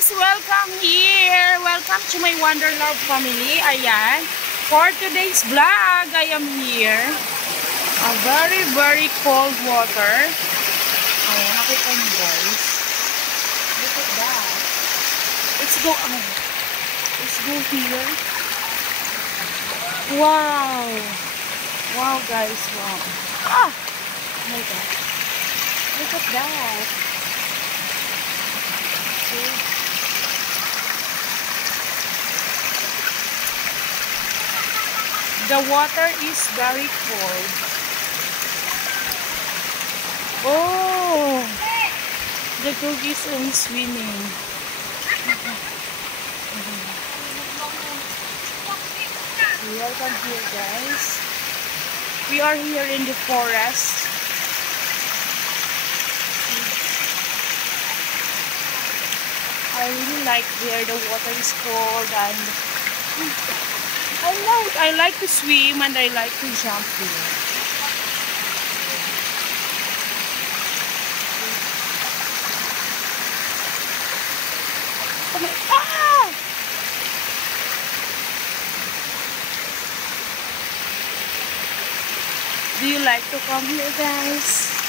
guys! Welcome here! Welcome to my Wonderlove family. Ayan. For today's vlog, I am here. A very cold water. Ayan, nakita niyo guys. Look at that. Let's go here. Wow! Wow guys, wow. Ah! Oh my God. Look at that. The water is very cold. Oh, the cookies are swimming. Welcome here, guys. We are here in the forest. I really like here. The water is cold and I like to swim and I like to jump here. Oh my, ah! Do you like to come here, guys?